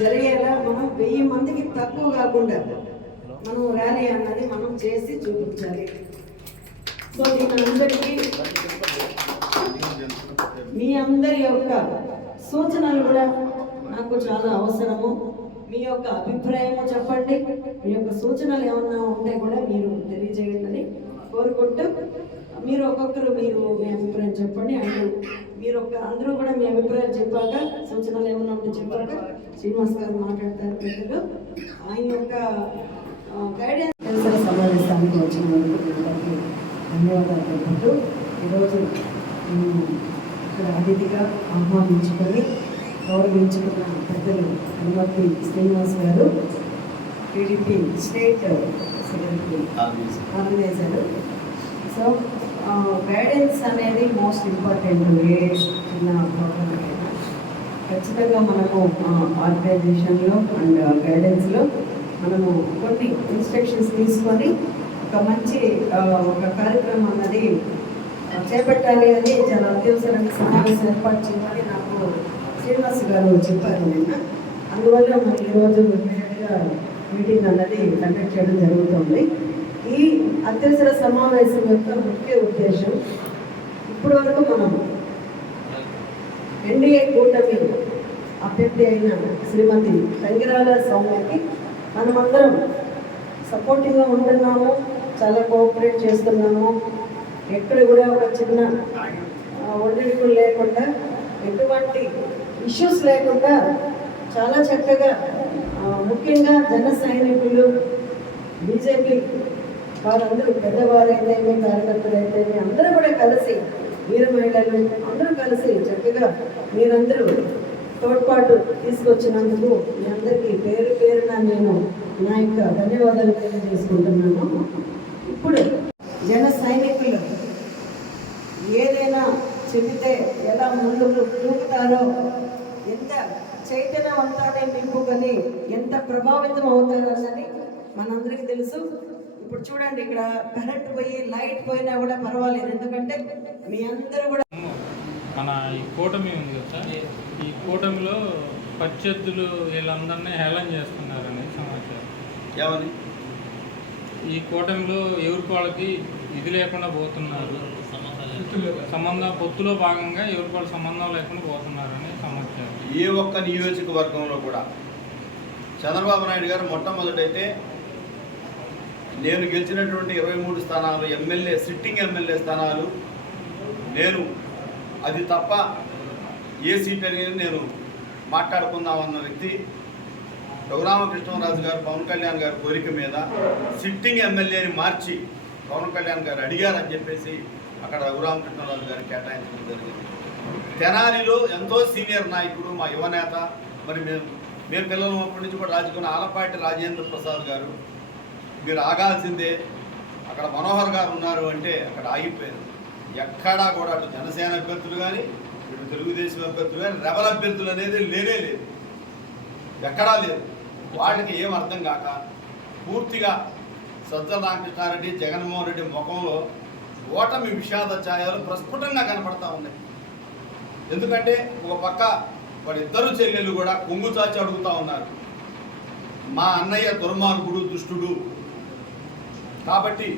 జరిగేలా మనం వెయ్యి మందికి తక్కువ కాకుండా మనం ర్యాలీ అన్నది మనం చేసి చూపించాలి. సో దీని అందరికీ మీ అందరి యొక్క సూచనలు కూడా నాకు చాలా అవసరము. మీ యొక్క అభిప్రాయము చెప్పండి. మీ యొక్క సూచనలు ఏమన్నా ఉంటే కూడా మీరు తెలియజేయండి కోరుకుంటూ మీరు ఒక్కొక్కరు మీరు మీ అభిప్రాయం చెప్పండి. అండ్ మీరు ఒక అందరూ కూడా మీ అభిప్రాయం చెప్పాక సూచనలు ఏమన్నా ఉంటే చెప్పాక శ్రీనివాస్ గారు మాట్లాడతారు పెద్దలు. ఆయన యొక్క గైడెన్స్ సమావేశానికి అందరికీ ధన్యవాదాలు తెలుపుతూ ఈరోజు ఇక్కడ అతిథిగా ఆహ్వానించుకొని గౌరవించుకున్న పెద్దలు Hanumathi Srinivas garu TDP state secretary organiser so guidance అనేది మోస్ట్ ఇంపార్టెంట్ ఏ చిన్న ప్రోగ్రామ్కైనా ఖచ్చితంగా మనము ఆర్గనైజేషన్లో అండ్ గైడెన్స్లో మనము కొన్ని ఇన్స్ట్రక్షన్స్ తీసుకొని ఒక మంచి ఒక కార్యక్రమం అన్నది చేపట్టాలి అని చాలా అత్యవసరంగా సమావేశం ఏర్పాటు చేయమని నాకు శ్రీనివాస్ గారు చెప్పారు నిన్న. అందువల్ల మనం ఈరోజు ఇమీడియట్గా మీటింగ్ అన్నది కండక్ట్ చేయడం జరుగుతుంది. ఈ అత్యవసర సమావేశం యొక్క ముఖ్య ఉద్దేశం ఇప్పటి వరకు మనం ఎన్డీఏ కూటమి అభ్యర్థి అయిన శ్రీమతి తంగిరాల సౌమ్యకి మనమందరం సపోర్టివ్గా ఉంటున్నాము చాలా కోఆపరేట్ చేస్తున్నాము. ఎక్కడ కూడా ఒక చిన్న ఆ, ఒడిదుడుకులు లేకుండా ఎటువంటి ఇష్యూస్ లేకుండా చాలా చక్కగా ముఖ్యంగా జన సైనికులు బీజేపీ వారందరూ పెద్దవారైతేనే కార్యకర్తలు అయితేనే అందరూ కూడా కలిసి వీర మహిళలు అందరూ కలిసి చక్కగా మీరందరూ తోడ్పాటు తీసుకొచ్చినందుకు మీ అందరికీ పేరు పేరున నేను నా యొక్క ధన్యవాదాలు తెలియజేసుకుంటున్నాను. ఇప్పుడు జన సైనికులు ఏదైనా చెబితే ఎలా ముందుకు దూకుతారో ఎంత చైతన్యవంతాన్ని నింపుకొని ఎంత ప్రభావితం అవుతారో అని మనందరికీ తెలుసు. ఇప్పుడు చూడండి ఇక్కడ కరెంట్ పోయి లైట్ పోయినా కూడా పర్వాలేదు. ఎందుకంటే మీ అందరూ కూడా మన ఈ కూటమి ఉంది కదా ఈ కూటమిలో ప్రత్యర్థులు వీళ్ళందరినీ హేళన చేస్తున్నారని సమాచారం. ఏమని ఈ కూటమిలో ఎవరికి వాళ్ళకి ఇది లేకుండా పోతున్నారు? సంబంధం పొత్తులో భాగంగా ఎవరికి వాళ్ళ సంబంధం లేకుండా పోతున్నారని సమాచారం. ఏ ఒక్క నియోజకవర్గంలో కూడా చంద్రబాబు నాయుడు గారు మొట్టమొదటైతే నేను గెలిచినటువంటి ఇరవై మూడు స్థానాలు ఎమ్మెల్యే సిట్టింగ్ ఎమ్మెల్యే స్థానాలు నేను. అది తప్ప ఏ సీట్ అనేది నేను మాట్లాడుకుందామన్న వ్యక్తి రఘురామకృష్ణరాజు గారు పవన్ కళ్యాణ్ గారి కోరిక మీద సిట్టింగ్ ఎమ్మెల్యేని మార్చి పవన్ కళ్యాణ్ గారు అడిగారని చెప్పేసి అక్కడ రఘురామకృష్ణరాజు గారు కేటాయించడం జరిగింది. తెనాలిలో ఎంతో సీనియర్ నాయకుడు మా యువనేత మరి మేము మేము పిల్లలు అప్పటి నుంచి కూడా రాజుకున్న ఆలపాటి రాజేంద్ర ప్రసాద్ గారు మీరు ఆగాల్సిందే. అక్కడ మనోహర్ గారు ఉన్నారు అంటే అక్కడ ఆగిపోయారు. ఎక్కడా కూడా అటు జనసేన అభ్యర్థులు కానీ ఇటు తెలుగుదేశం అభ్యర్థులు కానీ రెబల్ అభ్యర్థులు అనేది లేనే లేదు. ఎక్కడా లేదు. వాళ్ళకి ఏం అర్థం కాక పూర్తిగా సజ్జల రామకృష్ణారెడ్డి జగన్మోహన్ రెడ్డి ముఖంలో ఓటమి విషాద ఛాయలు ప్రస్ఫుటంగా కనపడతా ఉన్నాయి. ఎందుకంటే ఒక పక్క వాళ్ళిద్దరు చెల్లెళ్ళు కూడా కొంగు చాచి అడుగుతా ఉన్నారు. మా అన్నయ్య దుర్మార్గుడు దుష్టుడు కాబట్టి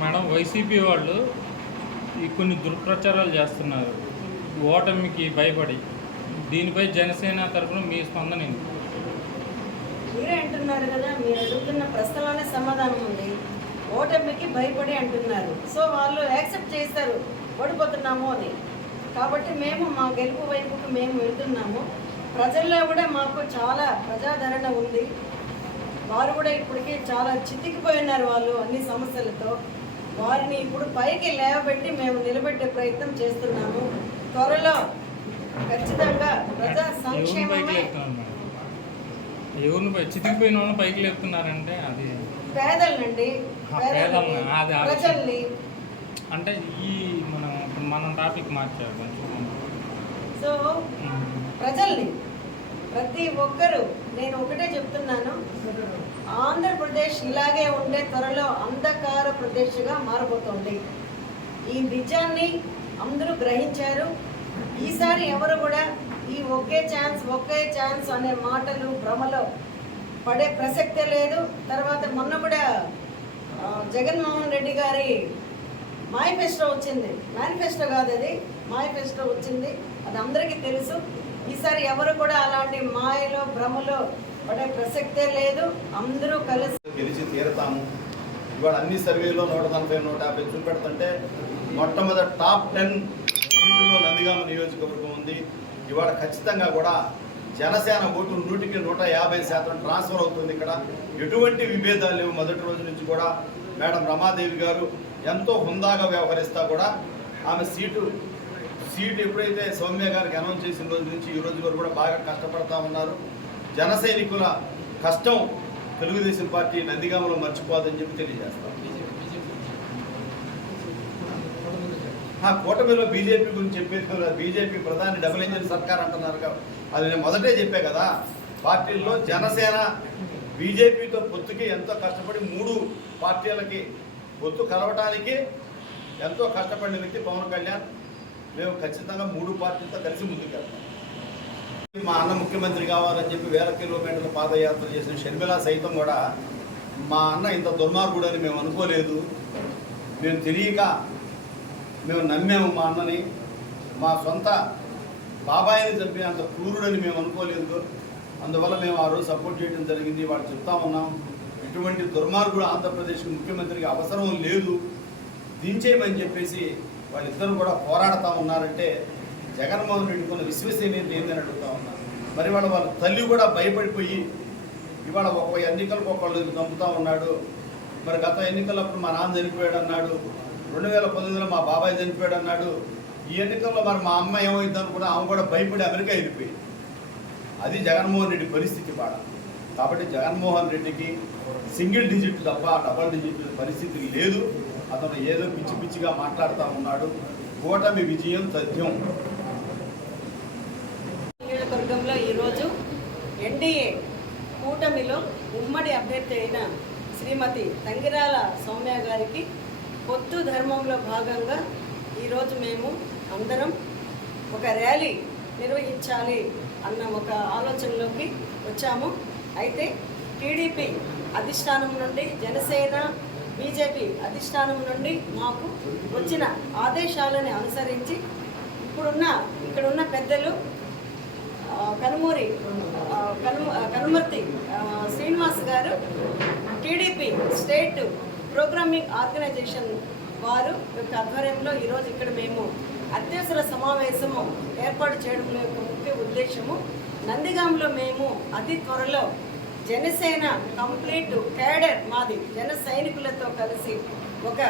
మేడం వైసీపీ వాళ్ళు ఈ కొన్ని దుష్ప్రచారాలు చేస్తున్నారు. ఓటమికి భయపడి దీనిపై జనసేన తరఫున మీ స్పందన ఏంటి? మీరే అంటున్నారు కదా మీరు అడుగుతున్న ప్రశ్నలోనే సమాధానం ఉంది. ఓటమికి భయపడి అంటున్నారు. సో వాళ్ళు యాక్సెప్ట్ చేస్తారు. ఓడిపోతున్నాము అని. కాబట్టి మేము మా గెలుపు వైపుకు మేము వెళ్తున్నాము. ప్రజల్లో కూడా మాకు చాలా ప్రజాదరణ ఉంది. వారు కూడా ఇప్పటికీ చాలా చితికిపోయి ఉన్నారు వాళ్ళు అన్ని సమస్యలతో. వారిని ఇప్పుడు పైకి లేవబెట్టి మేము నిలబెట్టే ప్రయత్నం చేస్తున్నాము. త్వరలో ఖచ్చితంగా ప్రజా సంక్షేమమే ఎవరిని చితికిపోయిన వాళ్ళని పైకి లేపుతున్నారంటే అది పేదలండి. ప్రజల్ని అంటే ఈ మనం మనం టాపిక్ మార్చారు కొంచెం. సో ప్రజల్ని ప్రతి ఒక్కరూ నేను ఒకటే చెప్తున్నాను. ఆంధ్రప్రదేశ్ ఇలాగే ఉండే త్వరలో అంధకార ప్రదేశ్గా మారబోతోంది. ఈ నిజాన్ని అందరూ గ్రహించారు. ఈసారి ఎవరు కూడా ఈ ఒకే ఛాన్స్ ఒకే ఛాన్స్ అనే మాటలు భ్రమలో పడే ప్రసక్తే లేదు. తర్వాత మొన్న కూడా జగన్మోహన్ రెడ్డి గారి మేనిఫెస్టో వచ్చింది. మేనిఫెస్టో కాదు అది. మేనిఫెస్టో వచ్చింది. అది అందరికీ తెలుసు. ఈసారి ఎవరు కూడా అలాంటి మాయలో భ్రమలో పడే ప్రసక్తే లేదు. అందరూ కలిసి గెలిచి తీరతాము. ఇవాళ అన్ని సర్వేలో నూట నలభై నూట యాభై చూపెడుతుంటే మొట్టమొదటి టాప్ టెన్ సీట్లో నందిగామ నియోజకవర్గం ఉంది. ఇవాళ ఖచ్చితంగా కూడా జనసేన ఓటు నూటికి నూట యాభై శాతం ట్రాన్స్ఫర్ అవుతుంది ఇక్కడ. ఎటువంటి విభేదాలు లేవు. మొదటి రోజు నుంచి కూడా మేడం రమాదేవి గారు ఎంతో హుందాగా వ్యవహరిస్తా కూడా ఆమె సీటు సీటు ఎప్పుడైతే సౌమ్య గారికి అనౌన్స్ చేసిన రోజు నుంచి ఈ రోజు వరకు కూడా బాగా కష్టపడతా ఉన్నారు. జన సైనికుల కష్టం తెలుగుదేశం పార్టీ నందిగామలో మర్చిపోదని చెప్పి తెలియజేస్తాం ఆ కూటమిలో బీజేపీ గురించి చెప్పేది బీజేపీ ప్రధాని డబుల్ ఇంజిన్ సర్కార్ అంటున్నారు అది నేను మొదటే చెప్పే కదా. పార్టీల్లో జనసేన బీజేపీతో పొత్తుకి ఎంతో కష్టపడి మూడు పార్టీలకి పొత్తు కలవటానికి ఎంతో కష్టపడిన వ్యక్తి పవన్ కళ్యాణ్. మేము ఖచ్చితంగా మూడు పార్టీలతో కలిసి ముందుకెళ్తాం. మా అన్న ముఖ్యమంత్రి కావాలని చెప్పి వేల కిలోమీటర్ల పాదయాత్ర చేసిన షర్మిల సైతం కూడా మా అన్న ఇంత దుర్మార్గుడు అని మేము అనుకోలేదు. మేము తెలియక మేము నమ్మాము మా అన్నని. మా సొంత బాబాయిని చంపినంత క్రూరుడని మేము అనుకోలేదు. అందువల్ల మేము ఆ రోజు సపోర్ట్ చేయడం జరిగింది. వాళ్ళు చెప్తా ఉన్నాం. ఇటువంటి దుర్మార్గుడు ఆంధ్రప్రదేశ్ ముఖ్యమంత్రికి అవసరం లేదు. దించేయమని చెప్పేసి వాళ్ళిద్దరూ కూడా పోరాడుతూ ఉన్నారంటే జగన్మోహన్ రెడ్డి కొన్ని విశ్వసనీయత ఏందని అడుగుతా ఉన్నారు మరి వాళ్ళ వాళ్ళ తల్లి కూడా భయపడిపోయి ఇవాళ ఒక ఎన్నికలకు ఒకళ్ళు చంపుతూ ఉన్నాడు. మరి గత ఎన్నికలప్పుడు మా నాన్న చనిపోయాడు అన్నాడు. రెండు వేల పంతొమ్మిదిలో మా బాబాయ్ చనిపోయాడు అన్నాడు. ఈ ఎన్నికల్లో మరి మా అమ్మ ఏమైంది అనుకున్నా ఆమె కూడా భయపడి అమెరికా వెళ్ళిపోయింది. అది జగన్మోహన్ రెడ్డి పరిస్థితి బాడ కాబట్టి జగన్మోహన్ రెడ్డికి సింగిల్ డిజిట్ తప్ప డబల్ డిజిట్ పరిస్థితి లేదు. అతను ఏదో పిచ్చి పిచ్చిగా మాట్లాడుతూ ఉన్నాడు. కూటమి విజయం తథ్యం నియోజకవర్గంలో ఈరోజు ఎన్డీఏ కూటమిలో ఉమ్మడి అభ్యర్థి అయిన శ్రీమతి తంగిరాల సౌమ్య గారికి పొత్తు ధర్మంలో భాగంగా ఈరోజు మేము అందరం ఒక ర్యాలీ నిర్వహించాలి అన్న ఒక ఆలోచనలోకి వచ్చాము. అయితే టీడీపీ అధిష్టానం నుండి జనసేన బీజేపీ అధిష్టానం నుండి మాకు వచ్చిన ఆదేశాలని అనుసరించి ఇప్పుడున్న ఇక్కడున్న పెద్దలు కనుమూరి కనుమ కను కనుమర్తి శ్రీనివాస్ గారు టీడీపీ స్టేట్ ప్రోగ్రామింగ్ ఆర్గనైజేషన్ వారు యొక్క ఆధ్వర్యంలో ఈరోజు ఇక్కడ మేము అత్యవసర సమావేశము ఏర్పాటు చేయడంలో యొక్క ముఖ్య ఉద్దేశము నందిగాంలో మేము అతి త్వరలో జనసేన కంప్లీట్ క్యాడర్ మాది. జన సైనికులతో కలిసి ఒక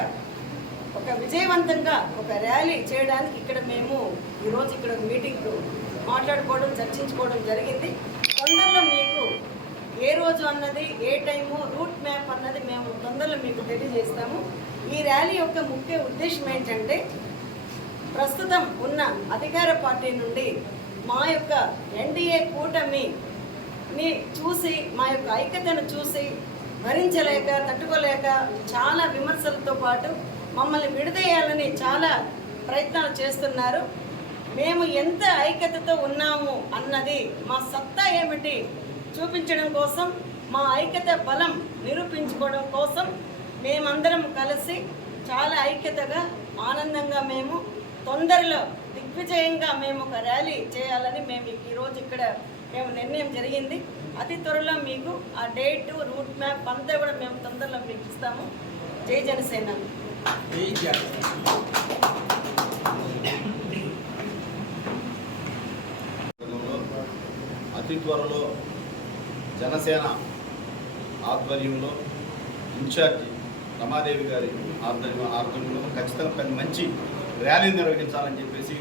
ఒక విజయవంతంగా ఒక ర్యాలీ చేయడానికి ఇక్కడ మేము ఈరోజు ఇక్కడ మీటింగ్ మాట్లాడుకోవడం చర్చించుకోవడం జరిగింది. తొందరలో మీకు ఏ రోజు అన్నది ఏ టైము రూట్ మ్యాప్ అన్నది మేము తొందరలో మీకు తెలియజేస్తాము. ఈ ర్యాలీ యొక్క ముఖ్య ఉద్దేశం ఏంటంటే ప్రస్తుతం ఉన్న అధికార పార్టీ నుండి మా యొక్క ఎన్డీఏ కూటమి ని చూసి మా యొక్క ఐక్యతను చూసి భరించలేక తట్టుకోలేక చాలా విమర్శలతో పాటు మమ్మల్ని విడదీయాలని చాలా ప్రయత్నాలు చేస్తున్నారు. మేము ఎంత ఐక్యతతో ఉన్నాము అన్నది మా సత్తా ఏమిటి చూపించడం కోసం మా ఐక్యత బలం నిరూపించుకోవడం కోసం మేమందరం కలిసి చాలా ఐక్యతగా ఆనందంగా మేము తొందరలో దిగ్విజయంగా మేము ఒక ర్యాలీ చేయాలని మేము ఈరోజు ఇక్కడ మేము నిర్ణయం జరిగింది. అతి త్వరలో మీకు ఆ డేట్ రూట్ మ్యాప్ అంతా కూడా మేము తొందరలో మీకు ఇస్తాము. జై జనసేన. అతి త్వరలో జనసేన ఆధ్వర్యంలో ఇన్ఛార్జి రమాదేవి గారి ఆధ్వర్యం ఆధ్వర్యంలో ఖచ్చితంగా మంచి ర్యాలీ నిర్వహించాలని చెప్పేసి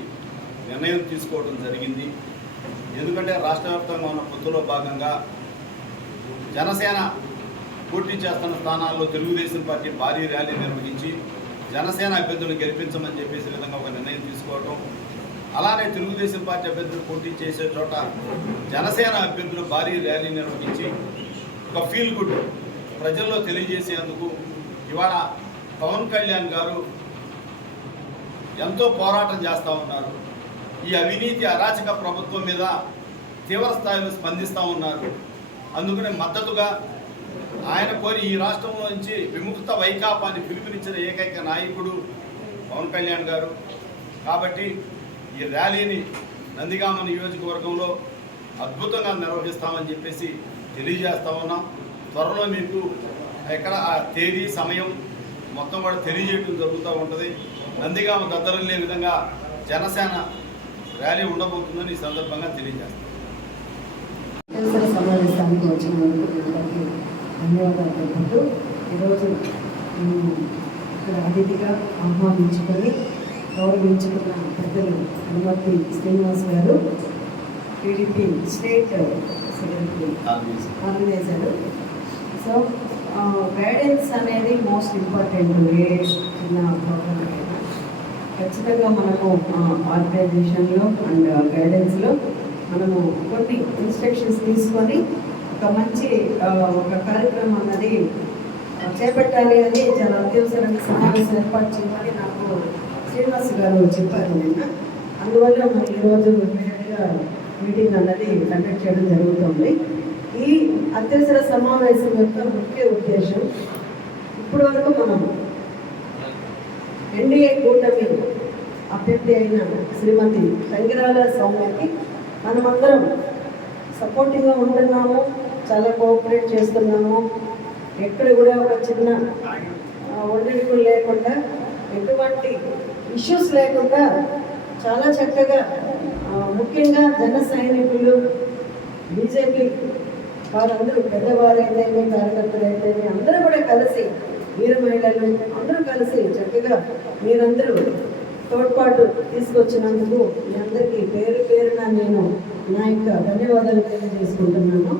నిర్ణయం తీసుకోవడం జరిగింది. ఎందుకంటే రాష్ట్ర వ్యాప్తంగా ఉన్న పొత్తులో భాగంగా జనసేన పోటీ చేస్తున్న స్థానాల్లో తెలుగుదేశం పార్టీ భారీ ర్యాలీ నిర్వహించి జనసేన అభ్యర్థులను గెలిపించమని చెప్పేసి విధంగా ఒక నిర్ణయం తీసుకోవటం. అలానే తెలుగుదేశం పార్టీ అభ్యర్థులు పోటీ చేసే చోట జనసేన అభ్యర్థులు భారీ ర్యాలీ నిర్వహించి ఒక ఫీల్ గుడ్ ప్రజల్లో తెలియజేసేందుకు ఇవాళ పవన్ కళ్యాణ్ గారు ఎంతో పోరాటం చేస్తూ ఉన్నారు. ఈ అవినీతి అరాచక ప్రభుత్వం మీద తీవ్ర స్థాయిలో స్పందిస్తూ ఉన్నారు. అందుకనే మద్దతుగా ఆయన కోరి ఈ రాష్ట్రంలో నుంచి విముక్త వైకాపాన్ని పిలుపునిచ్చిన ఏకైక నాయకుడు పవన్ కళ్యాణ్ గారు. కాబట్టి ఈ ర్యాలీని నందిగామ నియోజకవర్గంలో అద్భుతంగా నిర్వహిస్తామని చెప్పేసి తెలియజేస్తా ఉన్నాం. త్వరలో మీకు ఎక్కడ ఆ తేదీ సమయం మొత్తం కూడా తెలియజేయడం జరుగుతూ ఉంటుంది. నందిగామ దద్దరల్లే విధంగా జనసేన ర్యాలీ ఉండబోతుందని ఈ సందర్భంగా తెలియజేస్తాం. అత్యవసర సమావేశానికి వచ్చినందుకు మీ అందరికీ ధన్యవాదాలు తెలుపుతూ ఈరోజు మేము ఇక్కడ అతిథిగా ఆహ్వానించుకొని గౌరవించుకున్న పెద్దలు Hanumathi Srinivas garu TDP state secretary organiser so guidance అనేది మోస్ట్ ఇంపార్టెంట్ ఏ చిన్న ప్రోగ్రామ్ ఖచ్చితంగా మనము ఆర్గనైజేషన్లో అండ్ గైడెన్స్లో మనము కొన్ని ఇన్స్ట్రక్షన్స్ తీసుకొని ఒక మంచి ఒక కార్యక్రమం అన్నది చేపట్టాలి అని చాలా అత్యవసరంగా సమావేశం ఏర్పాటు చేయమని నాకు శ్రీనివాస్ గారు చెప్పారు నిన్న. అందువల్ల మనం ఈరోజు ఇమీడియట్గా మీటింగ్ అన్నది కండక్ట్ చేయడం జరుగుతుంది. ఈ అత్యవసర సమావేశం యొక్క ముఖ్య ఉద్దేశం ఇప్పటి వరకు మనం ఎన్డీఏ కూటమి అభ్యర్థి అయిన శ్రీమతి తంగిరాల సౌమ్యకి మనమందరం సపోర్టివ్గా ఉంటున్నాము చాలా కోఆపరేట్ చేస్తున్నాము. ఎక్కడ కూడా ఒక చిన్న ఆ, ఒడిదుడుకులు లేకుండా ఎటువంటి ఇష్యూస్ లేకుండా చాలా చక్కగా ముఖ్యంగా జన సైనికులు బీజేపీ వారందరూ పెద్దవారైతేనే కార్యకర్తలు అయితేనే అందరూ కూడా కలిసి వీర మహిళలు అందరూ కలిసి చక్కగా మీరందరూ తోడ్పాటు తీసుకొచ్చినందుకు మీ అందరికీ పేరు పేరున నేను నా యొక్క ధన్యవాదాలు తెలియజేసుకుంటున్నాను.